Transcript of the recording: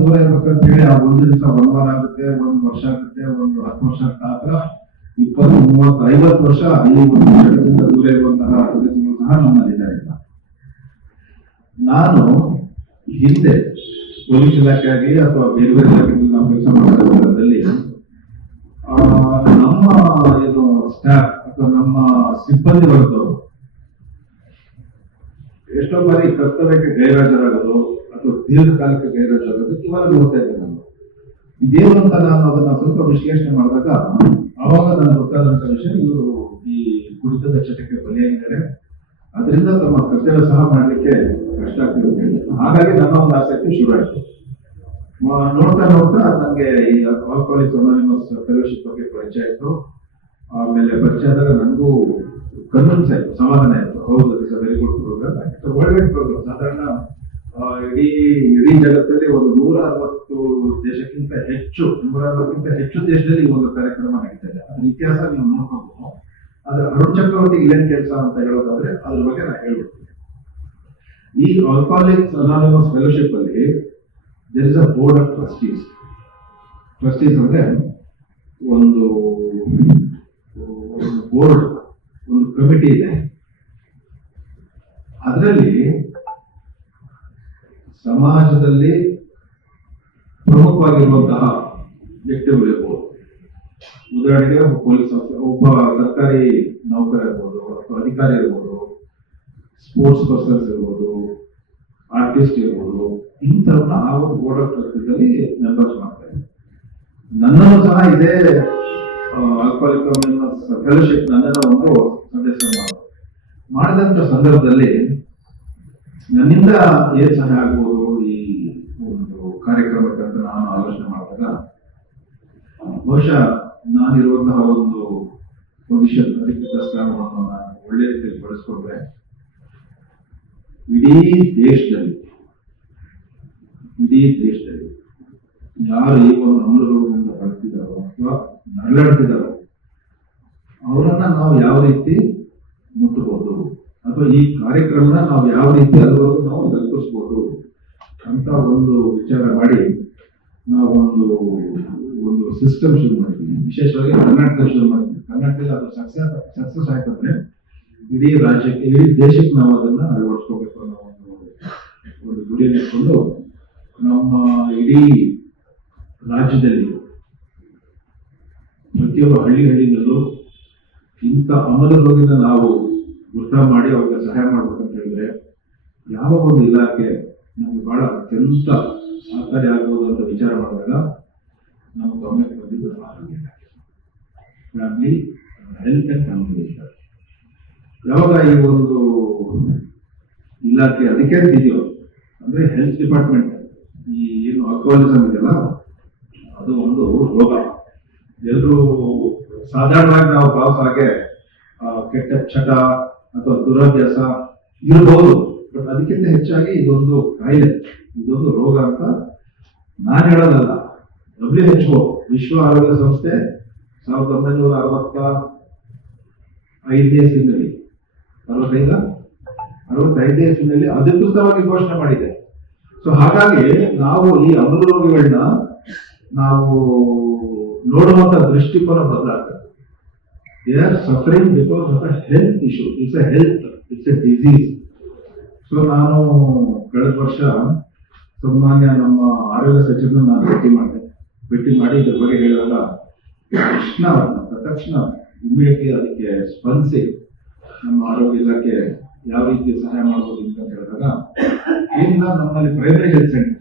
ದೂರ ಇರ್ಬೇಕಂತ ಹೇಳಿ ಆ ಒಂದು ದಿವಸ ಒಂದ್ ವಾರ ಆಗುತ್ತೆ ಒಂದ್ ವರ್ಷ ಆಗುತ್ತೆ ಒಂದು ಹತ್ತು ವರ್ಷ ಆತರ ಇಪ್ಪತ್ತು ಮೂವತ್ತು ಐವತ್ತು ವರ್ಷ ಅಲ್ಲಿ ಒಂದು ಜಗತ್ತಿಂದ ದೂರ ಇರುವಂತಹ ಪದ್ಧತಿಗಳು ಸಹ ನಮ್ಮಲ್ಲಿದ್ದಾರೆ ನಾನು ಹಿಂದೆ ಪೊಲೀಸ್ ಇಲಾಖೆ ಆಗಲಿ ಅಥವಾ ಬೇರೆ ಬೇರೆ ಇಲಾಖೆಗಳಲ್ಲಿ ನಾವು ಕೆಲಸ ಆ, ನಮ್ಮ ಏನು ಸ್ಟಾಫ್ ಅಥವಾ ನಮ್ಮ ಸಿಬ್ಬಂದಿ ವರ್ಗದವರು ಎಷ್ಟೋ ಬಾರಿ ಕರ್ತವ್ಯಕ್ಕೆ ಗೈರಾಜರಾಗೋದು ಅಥವಾ ದೀರ್ಘಕಾಲಕ್ಕೆ ಗೈರಾಜರಾಗೋದು ಇವಾಗ ನೋಡ್ತಾ ಇದ್ದೆ ನಾನು ಇದೇನು ಅಂತ ನಾನು ಅದನ್ನ ಸ್ವಲ್ಪ ವಿಶ್ಲೇಷಣೆ ಮಾಡಿದಾಗ ಅವಾಗ ನಾನು ಗೊತ್ತಾದಂತ ವಿಷಯ ಇವರು ಈ ಕುಡಿತದ ಚಟಕ್ಕೆ ಬಲಿಯಾಗಿದ್ದಾರೆ. ಅದರಿಂದ ತಮ್ಮ ಕರ್ತವ್ಯ ಸಹ ಮಾಡಲಿಕ್ಕೆ ಕಷ್ಟ ಆಗ್ತಿರುತ್ತೆ. ಹಾಗಾಗಿ ನನ್ನ ಒಂದು ಆಸಕ್ತಿ ಶುರು ಆಯ್ತು. ನೋಡ್ತಾ ನೋಡ್ತಾ ನನಗೆ ಈ ಕಾಲೇಜ್ ಅನಾನಿಮಸ್ ಫೆಲೋಶಿಪ್ ಬಗ್ಗೆ ಪರಿಚಯ ಆಯ್ತು. ಆಮೇಲೆ ಪರಿಚಯ ಆದಾಗ ನನಗೂ ಕನ್ವಿನ್ಸ್ ಆಯಿತು, ಸಮಾಧಾನ ಆಯ್ತು. ಹೌದು ಪ್ರೋಗ್ರಾಮ್ ಇಟ್ಸ್ ವರ್ಲ್ಡ್ ಪ್ರೋಗ್ರಾಮ್ ಸಾಧಾರಣ ಇಡೀ ಇಡೀ ಜಗತ್ತಲ್ಲಿ ಒಂದು ನೂರ ಅರವತ್ತು ದೇಶಕ್ಕಿಂತ ಹೆಚ್ಚು ನೂರ ಅರವತ್ತಕ್ಕಿಂತ ಹೆಚ್ಚು ದೇಶದಲ್ಲಿ ಈ ಒಂದು ಕಾರ್ಯಕ್ರಮ ನಡೀತಾ ಇದೆ. ಅದ್ರ ಇತಿಹಾಸ ನೀವು ನೋಡ್ಕೋಬಹುದು ಅದ್ರ ಅರುಣ್ ಚಕ್ರವರ್ತಿ ಏನ್ ಕೆಲಸ ಅಂತ ಹೇಳೋದಾದ್ರೆ, ಅದ್ರ ಬಗ್ಗೆ ನಾನು ಹೇಳ್ಬಿಡ್ತೀನಿ. ಈ ಆಲ್ಕೋಹಾಲಿಕ್ಸ್ ಅನಾನಮಸ್ ಫೆಲೋಶಿಪ್ ಅಲ್ಲಿ there is a board of trustees trustees ಅಂದ್ರೆ ಒಂದು ಬೋರ್ಡ್ ಒಂದು ಕಮಿಟಿ ಇದೆ. ಅದರಲ್ಲಿ ಸಮಾಜದಲ್ಲಿ ಪ್ರಮುಖವಾಗಿರುವಂತಹ ವ್ಯಕ್ತಿಗಳು ಇರ್ಬೋದು. ಉದಾಹರಣೆಗೆ ಪೊಲೀಸ್ ಒಬ್ಬ ಸರ್ಕಾರಿ ನೌಕರ ಇರ್ಬೋದು, ಅಥವಾ ಅಧಿಕಾರಿ ಇರ್ಬೋದು ಸ್ಪೋರ್ಟ್ಸ್ ಪರ್ಸನ್ಸ್ ಇರ್ಬೋದು ಆರ್ಟಿಸ್ಟ್ ಇರ್ಬೋದು ಇಂಥವ್ರನ್ನ ನಾವು ಬೋರ್ಡ್ ಆಫ್ ಮೆಂಬರ್ಸ್ ಮಾಡ್ತಾರೆ ನನ್ನನ್ನು ಸಹ ಇದೇ ಆಲ್ಕೋಹಾಲಿಕ್ ಫೆಲೋಶಿಪ್ ನನ್ನ ಒಂದು ಸಂದೇಶ ಮಾಡೋದು ಮಾಡಿದಂತ ಸಂದರ್ಭದಲ್ಲಿ ನನ್ನಿಂದ ಏನ್ ಸಹಾಯ ಆಗ್ಬೋದು ಈ ಒಂದು ಕಾರ್ಯಕ್ರಮಕ್ಕೆ ಅಂತ ನಾನು ಆಲೋಚನೆ ಮಾಡಿದಾಗ, ಬಹುಶಃ ನಾನಿರುವಂತಹ ಒಂದು ಪೊಸಿಷನ್ ಅಧಿಕೃತ ಸ್ಥಾನವನ್ನು ನಾನು ಒಳ್ಳೆ ರೀತಿಯಲ್ಲಿ ಬಳಸ್ಕೊಂಡ್ರೆ ಇಡೀ ದೇಶದಲ್ಲಿ ಇಡೀ ದೇಶದಲ್ಲಿ ಯಾರು ಈ ಒಂದು ಅಮಲುಗಳಿಂದ ಬಳಸ್ತಿದ್ದಾರೋ ಅಥವಾ ನರಳಾಡ್ತಿದ್ದಾರೋ, ಅವರನ್ನ ನಾವು ಯಾವ ರೀತಿ ಮುಟ್ಟಬಹುದು ಅಥವಾ ಈ ಕಾರ್ಯಕ್ರಮನ ನಾವು ಯಾವ ರೀತಿ ಅಲ್ಲಿವರೆಗೂ ನಾವು ತಲುಪಿಸ್ಬೋದು ಅಂತ ಒಂದು ವಿಚಾರ ಮಾಡಿ ನಾವು ಒಂದು ಸಿಸ್ಟಮ್ ಶುರು ಮಾಡಿದ್ವಿ ವಿಶೇಷವಾಗಿ ಕರ್ನಾಟಕ ಶುರು ಮಾಡಿದ್ವಿ ಕರ್ನಾಟಕದಲ್ಲಿ ಅದು ಸಕ್ಸಸ್ ಸಕ್ಸಸ್ ಆಯ್ತಂದ್ರೆ ಇಡೀ ರಾಜ್ಯಕ್ಕೆ, ಇಡೀ ದೇಶಕ್ಕೆ ನಾವು ಅದನ್ನ ಅಳವಡಿಸ್ಕೋಬೇಕು ಅನ್ನೋ ಒಂದು ಒಂದು ಗುರಿ ಇಟ್ಕೊಂಡು ನಮ್ಮ ಇಡೀ ರಾಜ್ಯದಲ್ಲಿ ಪ್ರತಿಯೊಬ್ಬ ಹಳ್ಳಿ ಹಳ್ಳಿನಲ್ಲೂ ಇಂಥ ಅಮಲ ರೋಗಿನ ನಾವು ಗುರ್ತ ಮಾಡಿ ಅವ್ರಿಗೆ ಸಹಾಯ ಮಾಡ್ಬೇಕಂತ ಹೇಳಿದ್ರೆ ಯಾವ ಒಂದು ಇಲಾಖೆ ನಮ್ಗೆ ಬಹಳ ಅತ್ಯಂತ ಸಹಕಾರಿ ಆಗ್ಬೋದು ಅಂತ ವಿಚಾರ ಮಾಡಿದಾಗ ನಮ್ಮ ಗಮನಕ್ಕೆ ಬಂದಿದ್ದು ಆರೋಗ್ಯ ಫ್ಯಾಮಿಲಿ ಹೆಲ್ತ್ ಫ್ಯಾಮಿಲಿ ಯಾವಾಗ ಈ ಒಂದು ಇಲಾಖೆ ಅದಕ್ಕೆ ಇದೆಯೋ, ಅಂದ್ರೆ ಹೆಲ್ತ್ ಡಿಪಾರ್ಟ್ಮೆಂಟ್ ಈ ಏನು ಅಕ್ವಾಲಿಸಮ್ ಇದೆಯಲ್ಲ, ಅದು ಒಂದು ರೋಗ. ಎಲ್ಲರೂ ಸಾಧಾರಣವಾಗಿ ನಾವು ಭಾವಿಸೋ ಹಾಗೆ ಕೆಟ್ಟ ಚಟ ಅಥವಾ ದುರಭ್ಯಾಸ ಇರಬಹುದು. ಬಟ್ ಅದಕ್ಕಿಂತ ಹೆಚ್ಚಾಗಿ ಇದೊಂದು ಕಾಯಿಲೆ ಇದೊಂದು ರೋಗ ಅಂತ ನಾನು ಹೇಳೋದಲ್ಲ. ಡಬ್ಲ್ಯೂ ಎಚ್ ಒ ವಿಶ್ವ ಆರೋಗ್ಯ ಸಂಸ್ಥೆ, ಸಾವಿರದ ಒಂಬೈನೂರ ಅರವತ್ತ ಐದನೇ ಇಸ್ವಿನಲ್ಲಿ ಅರವತ್ತೈದ? ಅರವತ್ತೈದನೇ ಇಸ್ವಿನಲ್ಲಿ ಅಧಿಕೃತವಾಗಿ ಘೋಷಣೆ ಮಾಡಿದೆ. ಸೊ ಹಾಗಾಗಿ ನಾವು ಈ ಅಮಲು ರೋಗಿಗಳನ್ನ ನಾವು ನೋಡುವಂತ ದೃಷ್ಟಿಕೋನ ಬದಲಾಗುತ್ತೆ they are suffering because of a health issue it's a health it's a disease so ನಾನು ಕಳೆದ ವರ್ಷ ಸನ್ಮಾನ್ಯ ನಮ್ಮ ಆರೋಗ್ಯ ಸಚಿವರನ್ನ ನಾನು ಭೇಟಿ ಮಾಡಿದೆ. ಭೇಟಿ ಮಾಡಿ ಇದ್ರ ಬಗ್ಗೆ ಹೇಳಿದಾಗ ತಕ್ಷಣ ತಕ್ಷಣ ಇಮಿಡಿಯೇಟ್ಲಿ ಅದಕ್ಕೆ ಸ್ಪಂದಿಸಿ ನಮ್ಮ ಆರೋಗ್ಯ ಇಲಾಖೆ ಯಾವ ರೀತಿ ಸಹಾಯ ಮಾಡಬಹುದು ಅಂತ ಹೇಳಿದಾಗ ಏನಿಲ್ಲ ನಮ್ಮಲ್ಲಿ ಪ್ರೈಮರಿ ಹೆಲ್ತ್ ಸೆಂಟರ್